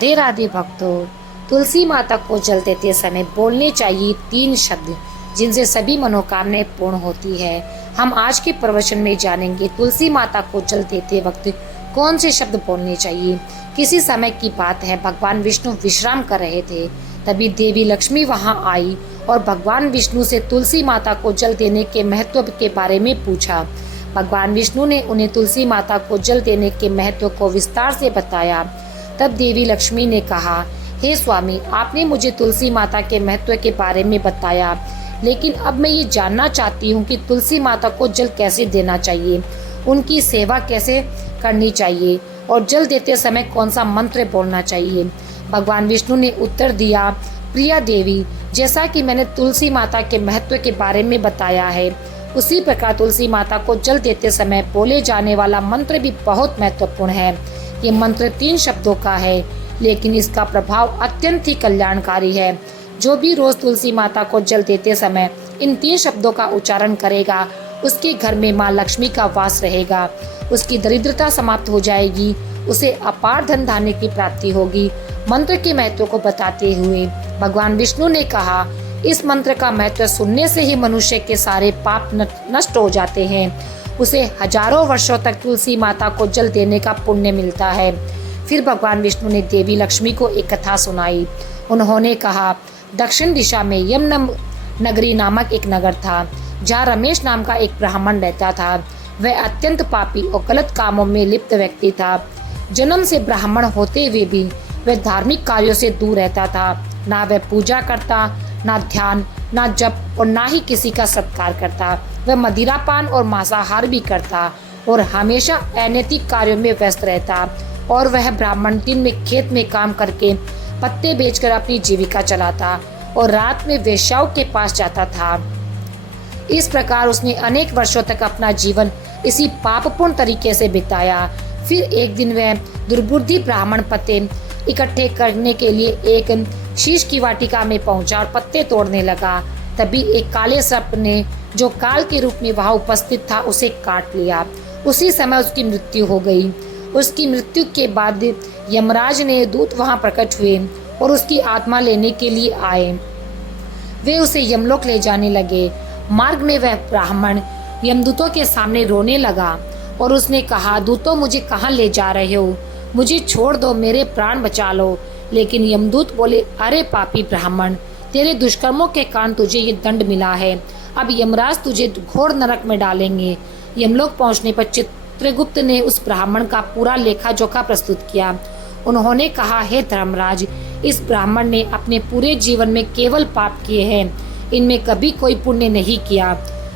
राधे राधे भक्तों, तुलसी माता को जल देते समय बोलने चाहिए 3 शब्द जिनसे सभी मनोकामनाएं पूर्ण होती है। हम आज के प्रवचन में जानेंगे तुलसी माता को जल देते वक्त कौन से शब्द बोलने चाहिए। किसी समय की बात है, भगवान विष्णु विश्राम कर रहे थे। तभी देवी लक्ष्मी वहां आई और भगवान विष्णु से तुलसी माता को जल देने के महत्व के बारे में पूछा। भगवान विष्णु ने उन्हें तुलसी माता को जल देने के महत्व को विस्तार से बताया। तब देवी लक्ष्मी ने कहा, हे स्वामी, आपने मुझे तुलसी माता के महत्व के बारे में बताया, लेकिन अब मैं ये जानना चाहती हूँ कि तुलसी माता को जल कैसे देना चाहिए, उनकी सेवा कैसे करनी चाहिए और जल देते समय कौन सा मंत्र बोलना चाहिए। भगवान विष्णु ने उत्तर दिया, प्रिया देवी, जैसा कि मैंने तुलसी माता के महत्व के बारे में बताया है, उसी प्रकार तुलसी माता को जल देते समय बोले जाने वाला मंत्र भी बहुत महत्वपूर्ण है। ये मंत्र 3 शब्दों का है, लेकिन इसका प्रभाव अत्यंत ही कल्याणकारी है। जो भी रोज तुलसी माता को जल देते समय इन 3 शब्दों का उच्चारण करेगा, उसके घर में माँ लक्ष्मी का वास रहेगा, उसकी दरिद्रता समाप्त हो जाएगी, उसे अपार धन धान्य की प्राप्ति होगी। मंत्र के महत्व को बताते हुए भगवान विष्णु ने कहा, इस मंत्र का महत्व सुनने से ही मनुष्य के सारे पाप नष्ट हो जाते हैं। उसे हजारों वर्षों तक तुलसी माता को जल देने का पुण्य मिलता है। फिर भगवान विष्णु ने देवी लक्ष्मी को एक कथा सुनाई। उन्होंने कहा, दक्षिण दिशा में यम नगरी नामक एक नगर था, जहाँ रमेश नाम का एक ब्राह्मण रहता था। वह अत्यंत पापी और गलत कामों में लिप्त व्यक्ति था। जन्म से ब्राह्मण होते हुए भी वह धार्मिक कार्यों से दूर रहता था। ना वह पूजा करता, ना ध्यान, ना जप और ना ही किसी का सत्कार करता। वह मदिरापान और मांसाहार भी करता और हमेशा अनैतिक कार्यों में व्यस्त रहता। और वह ब्राह्मण दिन में खेत में काम करके पत्ते बेचकर अपनी जीविका चलाता और रात में वेश्याओं के पास जाता था। इस प्रकार उसने अनेक वर्षों तक अपना जीवन इसी पापपूर्ण तरीके से बिताया। फिर एक दिन वह दुर्बुद्धि ब्राह्मण पत्ते इकट्ठे करने के लिए एक शीश की वाटिका में पहुंचा और पत्ते तोड़ने लगा। तभी एक काले सर्प ने, जो काल के रूप में वहां उपस्थित था, उसे काट लिया। उसी समय उसकी मृत्यु हो गई। उसकी मृत्यु के बाद यमराज ने दूत वहां प्रकट हुए और उसकी आत्मा लेने के लिए आए। वे उसे यमलोक ले जाने लगे। मार्ग में वह ब्राह्मण यमदूतों के सामने रोने लगा और उसने कहा, दूतों, मुझे कहाँ ले जा रहे हो? मुझे छोड़ दो, मेरे प्राण बचा लो। लेकिन यमदूत बोले, अरे पापी ब्राह्मण, तेरे दुष्कर्मों के कारण तुझे ये दंड मिला है। अब यमराज तुझे घोर नरक में डालेंगे। यमलोक पहुंचने पर चित्रगुप्त ने उस ब्राह्मण का पूरा लेखा जोखा प्रस्तुत किया। उन्होंने कहा, हे धर्मराज, इस ब्राह्मण ने अपने पूरे जीवन में केवल पाप किए हैं, इनमें कभी कोई पुण्य नहीं किया।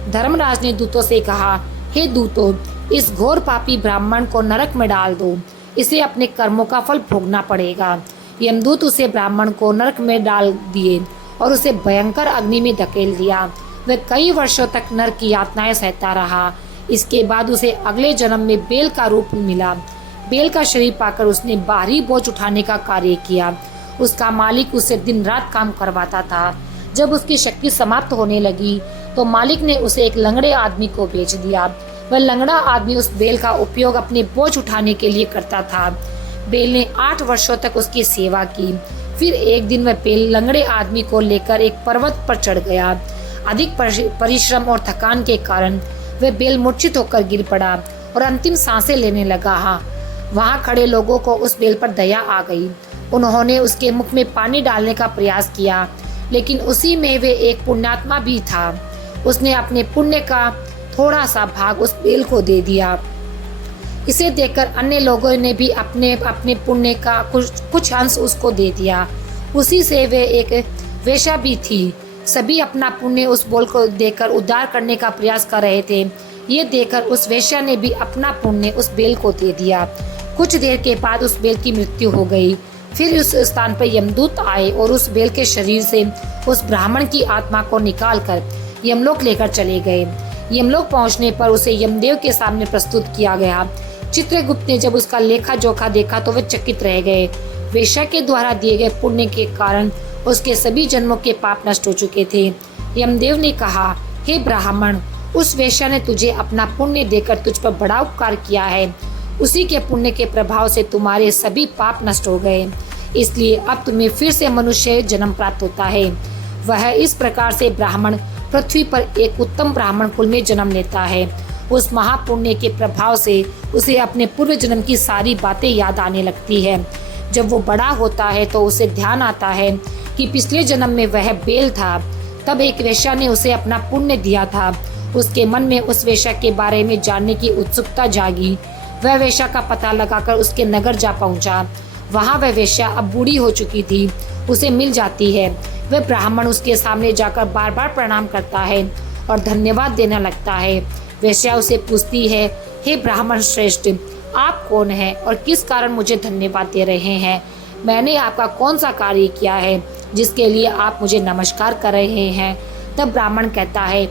धर्मराज ने दूतों से कहा, हे दूतों, इस घोर पापी ब्राह्मण को नरक में डाल दो, इसे अपने कर्मों का फल भोगना पड़ेगा। यमदूत उसे ब्राह्मण को नरक में डाल दिए और उसे भयंकर अग्नि में धकेल दिया। वह कई वर्षों तक नरक की यातनाएं सहता रहा। इसके बाद उसे अगले जन्म में बेल का रूप मिला। बेल का शरीर पाकर उसने भारी बोझ उठाने का कार्य किया। उसका मालिक उससे दिन रात काम करवाता था। जब उसकी शक्ति समाप्त होने लगी तो मालिक ने उसे एक लंगड़े आदमी को बेच दिया। वह लंगड़ा आदमी उस बेल का उपयोग अपने बोझ उठाने के लिए करता था। बेल ने 8 वर्षों तक उसकी सेवा की। फिर एक दिन वह बेल लंगड़े आदमी को लेकर एक पर्वत पर चढ़ गया। अधिक परिश्रम और थकान के कारण वह बेल मूर्छित होकर गिर पड़ा और अंतिम सांसें लेने लगा। वहां खड़े लोगों को उस बेल पर दया आ गई। उन्होंने उसके मुख में पानी डालने का प्रयास किया, लेकिन उसी में वे एक पुण्यात्मा भी था। उसने अपने पुण्य का थोड़ा सा भाग उस बेल को दे दिया। इसे देखकर अन्य लोगों ने भी अपने अपने पुण्य का कुछ अंश उसको दे दिया। उसी से वे एक वेश्या भी थी। सभी अपना पुण्य उस बेल को देकर उद्धार करने का प्रयास कर रहे थे। ये देखकर उस वेश्या ने भी अपना पुण्य उस बेल को दे दिया। कुछ देर के बाद उस बेल की मृत्यु हो गई। फिर उस स्थान पर यमदूत आए और उस बेल के शरीर से उस ब्राह्मण की आत्मा को निकालकर यमलोक लेकर चले गए। यमलोक पहुंचने पर उसे यमदेव के सामने प्रस्तुत किया गया। चित्रगुप्त ने जब उसका लेखा जोखा देखा तो वे चकित रह गए। वेश्या के द्वारा दिए गए पुण्य के कारण उसके सभी जन्मों के पाप नष्ट हो चुके थे। यमदेव ने कहा, हे ब्राह्मण, उस वेश्या ने तुझे अपना पुण्य देकर तुझ पर बड़ा उपकार किया है। उसी के पुण्य के प्रभाव से तुम्हारे सभी पाप नष्ट हो गए। इसलिए अब तुम्हें फिर से मनुष्य जन्म प्राप्त होता है। वह इस प्रकार से ब्राह्मण पृथ्वी पर एक उत्तम ब्राह्मण कुल में जन्म लेता है। उस महापुण्य के प्रभाव से उसे अपने पूर्व जन्म की सारी बातें याद आने लगती है। जब वो बड़ा होता है तो उसे ध्यान आता है कि पिछले जन्म में वह बेल था। तब एक वेश्या ने उसे अपना पुण्य दिया था। उसके मन में उस वेश्या के बारे में जानने की उत्सुकता जागी। वह वेश्या का पता लगाकर उसके नगर जा पहुंचा। वहां वह वेश्या अब बूढ़ी हो चुकी थी। उसे मिल जाती है। वह ब्राह्मण उसके सामने जाकर बार बार प्रणाम करता है और धन्यवाद देने लगता है। वेश्या उसे पूछती है, हे ब्राह्मण श्रेष्ठ, आप कौन हैं और किस कारण मुझे धन्यवाद दे रहे हैं? मैंने आपका कौन सा कार्य किया है जिसके लिए आप मुझे नमस्कार कर रहे हैं? तब ब्राह्मण कहता है,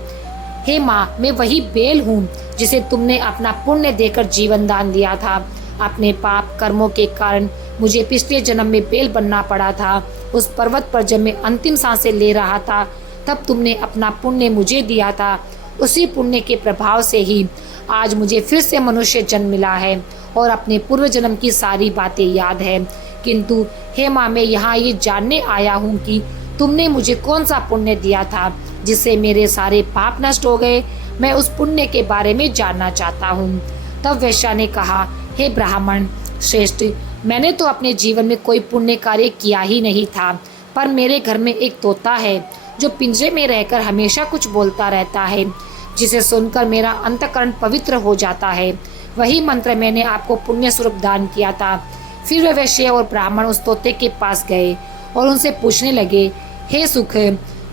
हे माँ, मैं वही बेल हूँ जिसे तुमने अपना पुण्य देकर जीवन दान दिया था। अपने पाप कर्मों के कारण मुझे पिछले जन्म में बेल बनना पड़ा था। उस पर्वत पर जब मैं अंतिम सांसें ले रहा था तब तुमने अपना पुण्य मुझे दिया था। उसी पुण्य के प्रभाव से ही आज मुझे फिर से मनुष्य जन्म मिला है और अपने पूर्व जन्म की सारी बातें याद है। किंतु हे माँ, मैं यहाँ ये जानने आया हूँ कि तुमने मुझे कौन सा पुण्य दिया था जिससे मेरे सारे पाप नष्ट हो गए। मैं उस पुण्य के बारे में जानना चाहता हूँ। तब वेश्या ने कहा, हे ब्राह्मण श्रेष्ठ, मैंने तो अपने जीवन में कोई पुण्य कार्य किया ही नहीं था, पर मेरे घर में एक तोता है जो पिंजरे में रहकर हमेशा कुछ बोलता रहता है, जिसे सुनकर मेरा अंतःकरण पवित्र हो जाता है। वही मंत्र मैंने आपको पुण्य स्वरूप दान किया था। फिर वे वेश्या और ब्राह्मण उस तोते के पास गए और उनसे पूछने लगे, हे सुख,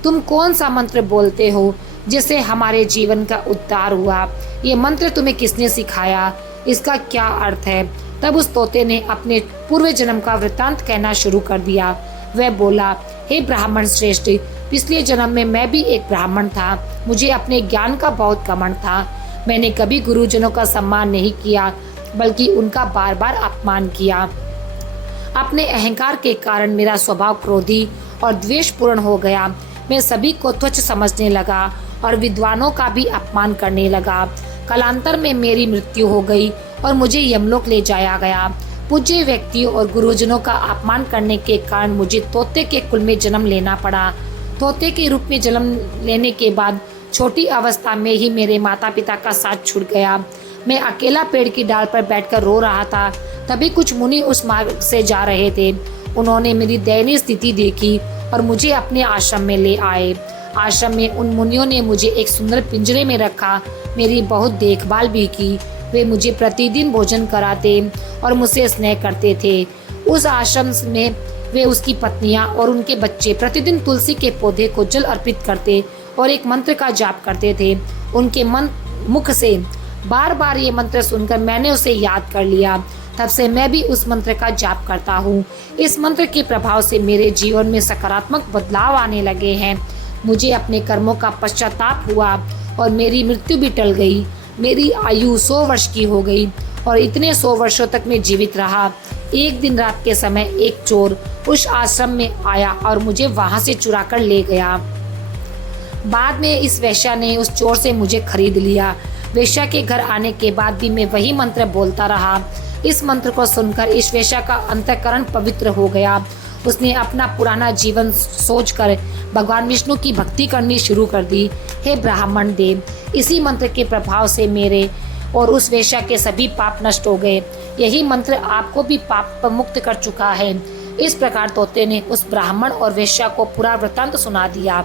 तुम कौन सा मंत्र बोलते हो जिससे हमारे जीवन का उद्धार हुआ? ये मंत्र तुम्हें किसने सिखाया? इसका क्या अर्थ है? तब उस तोते ने अपने पूर्व जन्म का वृतांत कहना शुरू कर दिया। वह बोला, हे ब्राह्मण श्रेष्ठ, पिछले जन्म में मैं भी एक ब्राह्मण था। मुझे अपने ज्ञान का बहुत घमंड था। मैंने कभी गुरुजनों का सम्मान नहीं किया, बल्कि उनका बार बार अपमान किया। अपने अहंकार के कारण मेरा स्वभाव क्रोधी और द्वेषपूर्ण हो गया। मैं सभी को तुच्छ समझने लगा और विद्वानों का भी अपमान करने लगा। कालांतर में मेरी मृत्यु हो गई और मुझे यमलोक ले जाया गया। पूज्य व्यक्तियों और गुरुजनों का अपमान करने के कारण मुझे तोते के कुल में जन्म लेना पड़ा। तोते के रूप में जन्म लेने के बाद छोटी अवस्था में ही मेरे माता पिता का साथ छूट गया। मैं अकेला पेड़ की डाल पर बैठकर रो रहा था। तभी कुछ मुनि उस मार्ग से जा रहे थे। उन्होंने मेरी दयनीय स्थिति देखी और मुझे अपने आश्रम में ले आए। आश्रम में उन मुनियों ने मुझे एक सुंदर पिंजरे में रखा। मेरी बहुत देखभाल भी की। वे मुझे प्रतिदिन भोजन कराते और मुझसे स्नेह करते थे। उस आश्रम में वे, उसकी पत्नियां और उनके बच्चे प्रतिदिन तुलसी के पौधे को जल अर्पित करते और एक मंत्र का जाप करते थे। उनके मुख से बार बार ये मंत्र सुनकर मैंने उसे याद कर लिया। तब से मैं भी उस मंत्र का जाप करता हूँ। इस मंत्र के प्रभाव से मेरे जीवन में सकारात्मक बदलाव आने लगे हैं। मुझे अपने कर्मों का पश्चाताप हुआ और मेरी मृत्यु भी टल गई। मेरी आयु 100 वर्ष की हो गई और इतने 100 वर्षों तक मैं जीवित रहा। एक दिन रात के समय एक चोर उस आश्रम में आया और मुझे वहां से चुरा कर ले गया। बाद में इस वेश्या ने उस चोर से मुझे खरीद लिया। वेश्या के घर आने के बाद भी मैं वही मंत्र बोलता रहा। इस मंत्र को सुनकर इस वेश्या का अंतःकरण पवित्र हो गया। उसने अपना पुराना जीवन सोचकर भगवान विष्णु की भक्ति करनी शुरू कर दी। हे ब्राह्मण देव, इसी मंत्र के प्रभाव से मेरे और उस वेश्या के सभी पाप नष्ट हो गए। यही मंत्र आपको भी पाप मुक्त कर चुका है। इस प्रकार तोते ने उस ब्राह्मण और वेश्या को पूरा वृतांत सुना दिया।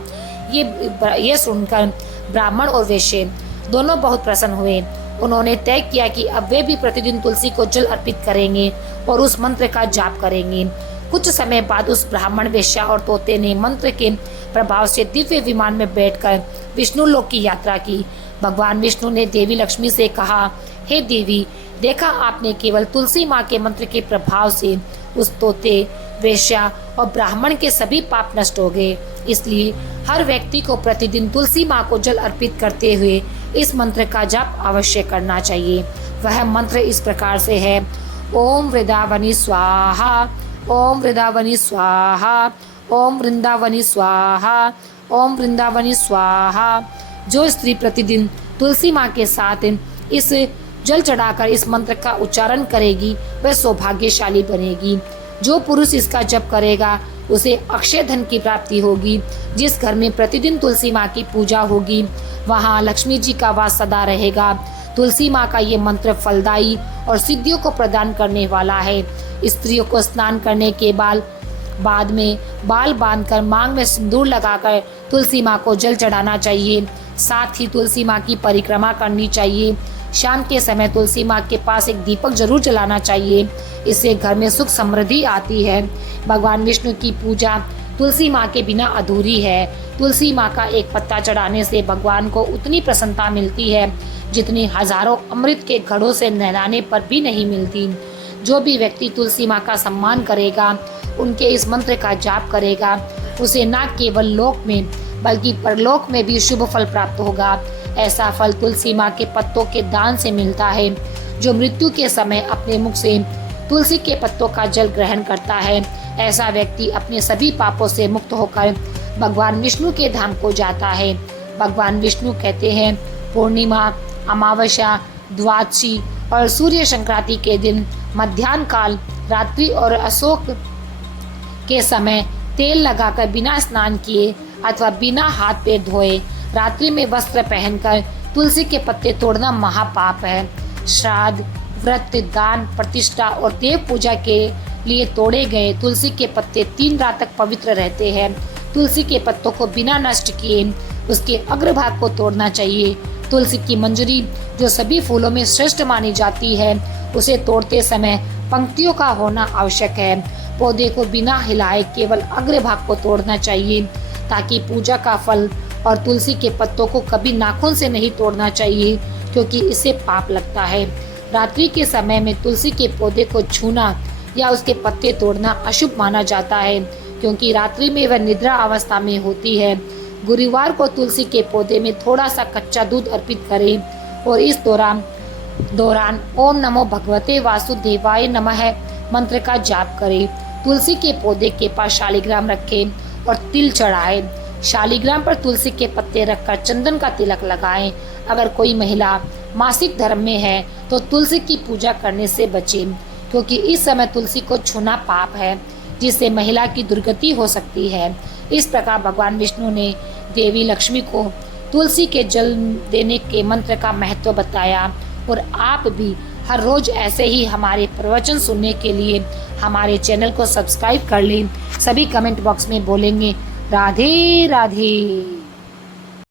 ये सुनकर ब्राह्मण और वेश्या दोनों बहुत प्रसन्न हुए। उन्होंने तय किया कि अब वे भी प्रतिदिन तुलसी को जल अर्पित करेंगे और उस मंत्र का जाप करेंगे। कुछ समय बाद उस ब्राह्मण, वेश्या और तोते ने मंत्र के प्रभाव से दिव्य विमान में बैठकर विष्णु लोक की यात्रा की। भगवान विष्णु ने देवी लक्ष्मी से कहा, हे देवी, देखा आपने, केवल तुलसी माँ के मंत्र के प्रभाव से उस तोते, वेश्या और ब्राह्मण के सभी पाप नष्ट हो गए। इसलिए हर व्यक्ति को प्रतिदिन तुलसी माँ को जल अर्पित करते हुए इस मंत्र का जाप अवश्य करना चाहिए। वह मंत्र इस प्रकार से है, ओम वृंदावनी स्वाहा, ओम वृंदावनी स्वाहा, ओम वृंदावनी स्वाहा, ओम वृंदावनी स्वाहा। जो स्त्री प्रतिदिन तुलसी माँ के साथ इस जल चढ़ाकर इस मंत्र का उच्चारण करेगी वह सौभाग्यशाली बनेगी। जो पुरुष इसका जप करेगा उसे अक्षय धन की प्राप्ति होगी। जिस घर में प्रतिदिन तुलसी माँ की पूजा होगी वहाँ लक्ष्मी जी का वास सदा रहेगा। तुलसी माँ का ये मंत्र फलदायी और सिद्धियों को प्रदान करने वाला है। स्त्रियों को स्नान करने के बाद में बाल बांधकर मांग में सिंदूर लगाकर तुलसी माँ को जल चढ़ाना चाहिए। साथ ही तुलसी माँ की परिक्रमा करनी चाहिए। शाम के समय तुलसी माँ के पास एक दीपक जरूर जलाना चाहिए। इससे घर में सुख समृद्धि आती है। भगवान विष्णु की पूजा तुलसी माँ के बिना अधूरी है। तुलसी माँ का एक पत्ता चढ़ाने से भगवान को उतनी प्रसन्नता मिलती है जितनी हजारों अमृत के घड़ों से नहलाने पर भी नहीं मिलती। जो भी व्यक्ति तुलसी माँ का सम्मान करेगा, उनके इस मंत्र का जाप करेगा, उसे न केवल लोक में बल्कि परलोक में भी शुभ फल प्राप्त होगा। ऐसा फल तुलसी माँ के पत्तों के दान से मिलता है। जो मृत्यु के समय अपने मुख से तुलसी के पत्तों का जल ग्रहण करता है, ऐसा व्यक्ति अपने सभी पापों से मुक्त होकर भगवान विष्णु के धाम को जाता है। भगवान विष्णु कहते हैं, पूर्णिमा, अमावस्या, द्वादशी और सूर्य संक्रांति के दिन मध्याह्न काल, रात्रि और अशोक के समय तेल लगाकर बिना स्नान किए अथवा बिना हाथ पैर धोए रात्रि में वस्त्र पहनकर तुलसी के पत्ते तोड़ना महापाप है। श्राद्ध, व्रत, दान, प्रतिष्ठा और देव पूजा के लिए तोड़े गए तुलसी के पत्ते 3 रात तक पवित्र रहते हैं। तुलसी के पत्तों को बिना नष्ट किए उसके अग्रभाग को तोड़ना चाहिए। तुलसी की मंजरी जो सभी फूलों में श्रेष्ठ मानी जाती है, उसे तोड़ते समय पंक्तियों का होना आवश्यक है। पौधे को बिना हिलाए केवल अग्रभाग को तोड़ना चाहिए ताकि पूजा का फल, और तुलसी के पत्तों को कभी नाखून से नहीं तोड़ना चाहिए क्योंकि इससे पाप लगता है। रात्रि के समय में तुलसी के पौधे को छूना या उसके पत्ते तोड़ना अशुभ माना जाता है क्योंकि रात्रि में वह निद्रा अवस्था में होती है। गुरुवार को तुलसी के पौधे में थोड़ा सा कच्चा दूध अर्पित करें और इस दौरान ओम नमो भगवते वासुदेवाय नमः मंत्र का जाप करें। तुलसी के पौधे के पास शालिग्राम रखें और तिल चढ़ाएं। शालिग्राम पर तुलसी के पत्ते रखकर चंदन का तिलक लगाएं। अगर कोई महिला मासिक धर्म में है तो तुलसी की पूजा करने से बचें क्योंकि इस समय तुलसी को छूना पाप है जिससे महिला की दुर्गति हो सकती है। इस प्रकार भगवान विष्णु ने देवी लक्ष्मी को तुलसी के जल देने के मंत्र का महत्व बताया। और आप भी हर रोज ऐसे ही हमारे प्रवचन सुनने के लिए हमारे चैनल को सब्सक्राइब कर लें। सभी कमेंट बॉक्स में बोलेंगे राधे राधे।